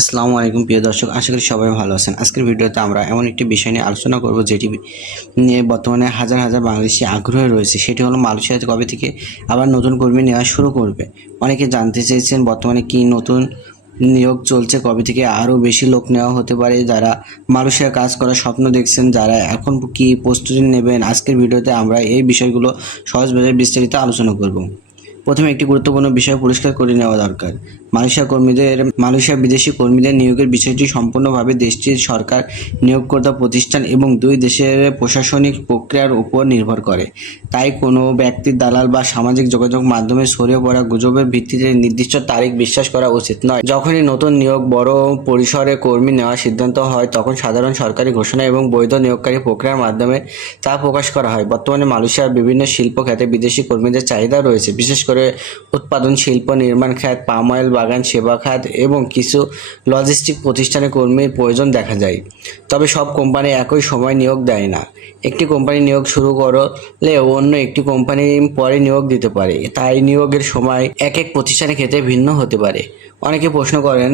আসসালামু আলাইকুম প্রিয় দর্শক, আশা করি সবাই ভালো আছেন। আজকের ভিডিওতে আমরা এমন একটি বিষয় নিয়ে আলোচনা করব যেটি নিয়ে বর্তমানে হাজার হাজার বাংলাদেশি আগ্রহী রয়েছে। সেটি হলো মালয়েশিয়াতে কবে থেকে আবার নতুন কর্মী নেওয়া শুরু করবে। অনেকে জানতে চেয়েছেন বর্তমানে কি নতুন নিয়োগ চলছে, কবে থেকে আরও বেশি লোক নেওয়া হতে পারে, যারা মালয়েশিয়ায় কাজ করার স্বপ্ন দেখছেন, যারা এখন কি প্রস্তুতি নেবেন। আজকের ভিডিওতে আমরা এই বিষয়গুলো সহজভাবে বিস্তারিত আলোচনা করব। প্রথমে একটি গুরুত্বপূর্ণ বিষয় পরিষ্কার করে নেওয়া দরকার। মালয়েশিয়া বিদেশি কর্মীদের নিয়োগের বিষয়টি সম্পূর্ণভাবে দেশটির সরকার, নিয়োগকর্তা প্রতিষ্ঠান এবং দুই দেশের প্রশাসনিক প্রক্রিয়ার উপর নির্ভর করে। তাই কোনো ব্যক্তির দালাল বা সামাজিক যোগাযোগ মাধ্যমে ছড়িয়ে পড়া গুজবের ভিত্তিতে নির্দিষ্ট তারিখ বিশ্বাস করা উচিত নয়। যখনই নতুন নিয়োগ বড় পরিসরে কর্মী নেওয়ার সিদ্ধান্ত হয়, তখন সাধারণ সরকারি ঘোষণা এবং বৈধ নিয়োগকারী প্রক্রিয়ার মাধ্যমে তা প্রকাশ করা হয়। বর্তমানে মালয়েশিয়ার বিভিন্ন শিল্প খাতে বিদেশি কর্মীদের চাহিদা রয়েছে, বিশেষ করে উৎপাদন শিল্প, নির্মাণ খাত, পাম অয়েল বাগান, সেবা খাত এবং কিছু লজিস্টিক প্রতিষ্ঠানে কর্মীর প্রয়োজন দেখা যায়। তবে সব কোম্পানি একই সময় নিয়োগ দেয় না। একটি কোম্পানি নিয়োগ শুরু করলে অন্য একটি কোম্পানি পরে নিয়োগ দিতে পারে, তাই নিয়োগের সময় এক এক প্রতিষ্ঠানের ক্ষেত্রে ভিন্ন হতে পারে। অনেকে প্রশ্ন করেন,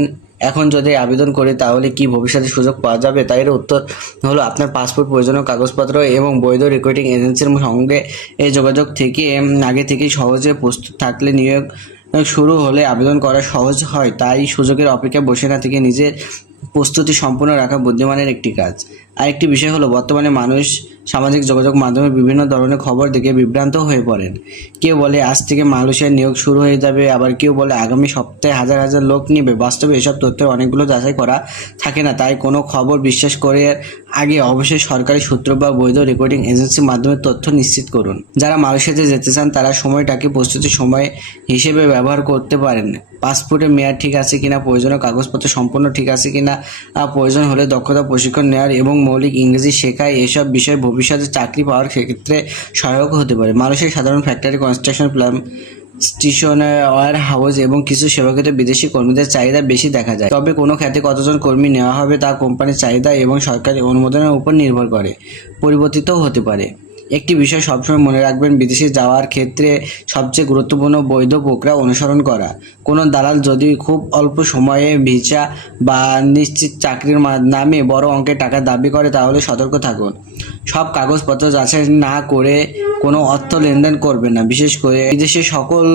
এখন যদি আবেদন করি তাহলে কি ভবিষ্যতে সুযোগ পাওয়া যাবে? তাই এর উত্তর হলো, আপনার পাসপোর্ট, প্রয়োজনীয় কাগজপত্র এবং বৈধ রিক্রুটিং এজেন্সির সঙ্গে এই যোগাযোগ থেকে আগে থেকেই সহজে প্রস্তুত থাকলে নিয়োগ শুরু হলে আবেদন করা সহজ হয়। তাই সুযোগের অপেক্ষায় বসে না থেকে নিজের প্রস্তুতি সম্পূর্ণ রাখা বুদ্ধিমানের একটি কাজ। আরেকটি বিষয় হলো, বর্তমানে মানুষ সামাজিক যোগাযোগ মাধ্যমে বিভিন্ন ধরনের খবর দেখে বিভ্রান্ত হয়ে পড়েন। কেউ বলে আজ থেকে মালয়েশিয়ার নিয়োগ শুরু হয়ে যাবে, আবার কেউ বলে আগামী সপ্তাহে হাজার হাজার লোক নেবে। বাস্তবে এসব তথ্যের অনেকগুলো যাচাই করা থাকে না। তাই কোনো খবর বিশ্বাস করে আগে অবশ্যই সরকারি সূত্র বা বৈধ রেকর্ডিং এজেন্সির মাধ্যমে তথ্য নিশ্চিত করুন। যারা মালয়েশিয়াতে যেতে চান তারা সময়টাকে প্রস্তুতির সময় হিসেবে ব্যবহার করতে পারেন। পাসপোর্টের মেয়াদ ঠিক আছে কিনা, প্রয়োজনীয় কাগজপত্র সম্পূর্ণ ঠিক আছে কিনা, প্রয়োজন হলে দক্ষতা প্রশিক্ষণ নেওয়ার এবং মৌলিক ইংরেজি শেখায়, এসব বিষয় ভবিষ্যতে চাকরি পাওয়ার ক্ষেত্রে সহায়ক হতে পারে। মালয়েশিয়ার সাধারণ factory, construction, plan, station, warehouse এবং কিছু সেবাক্ষেত্রে বিদেশি কর্মীদের চাহিদা বেশি দেখা যায়। তবে কোনো খাতে কতজন কর্মী নেওয়া হবে তা কোম্পানির চাহিদা এবং সরকারি অনুমোদনের উপর নির্ভর করে, পরিবর্তিতও হতে পারে। একটি বিষয় সবসময় মনে রাখবেন, বিদেশে যাওয়ার ক্ষেত্রে সবচেয়ে গুরুত্বপূর্ণ বৈধ প্রক্রিয়া অনুসরণ করা। কোনো দালাল যদি খুব অল্প সময়ে ভিসা বা নিশ্চিত চাকরির নামে বড় অঙ্কের টাকা দাবি করে তাহলে সতর্ক থাকুন। সব কাগজপত্র যাচাই না করে কোনো অর্থ লেনদেন করবেন না। বিশেষ করে বিদেশে সফল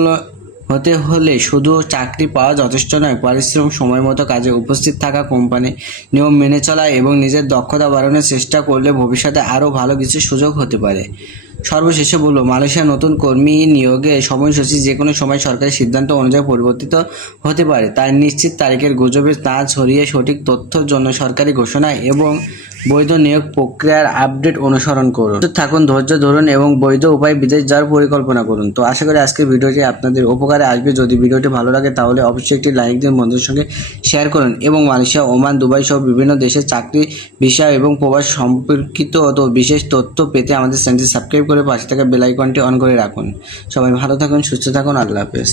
হতে হলে শুধু চাকরি পাওয়া যথেষ্ট নয়, পারিশ্রমিক, সময় মতো কাজে উপস্থিত থাকা, কোম্পানি নিয়ম মেনে চলা এবং নিজের দক্ষতা বাড়ানোর চেষ্টা করলে ভবিষ্যতে আরও ভালো কিছু সুযোগ হতে পারে। সর্বশেষে বলব, মালয়েশিয়ার নতুন কর্মী নিয়োগে সময়সূচি যে কোনো সময় সরকারি সিদ্ধান্ত অনুযায়ী পরিবর্তিত হতে পারে। তাই নিশ্চিত তারিখের গুজবে না ছড়িয়ে সঠিক তথ্যের জন্য সরকারি ঘোষণা এবং বৈধ নিয়োগ প্রক্রিয়ার আপডেট অনুসরণ করুন। থাকুন, ধৈর্য ধরুন এবং বৈধ উপায়ে বিদেশ যাওয়ার পরিকল্পনা করুন। তো আশা করি আজকের ভিডিওটি আপনাদের উপকারে আসবে। যদি ভিডিওটি ভালো লাগে তাহলে অবশ্যই একটি লাইক দিন, বন্ধুদের সঙ্গে শেয়ার করুন এবং মালয়েশিয়া, ওমান, দুবাই সহ বিভিন্ন দেশের চাকরি, ভিসা এবং প্রবাস সম্পর্কিত বিশেষ তথ্য পেতে আমাদের চ্যানেলটি সাবস্ক্রাইব করে পাশে থাকা বেল আইকনটি অন করে রাখুন। সবাই ভালো থাকুন, সুস্থ থাকুন, আল্লাহ হাফেজ।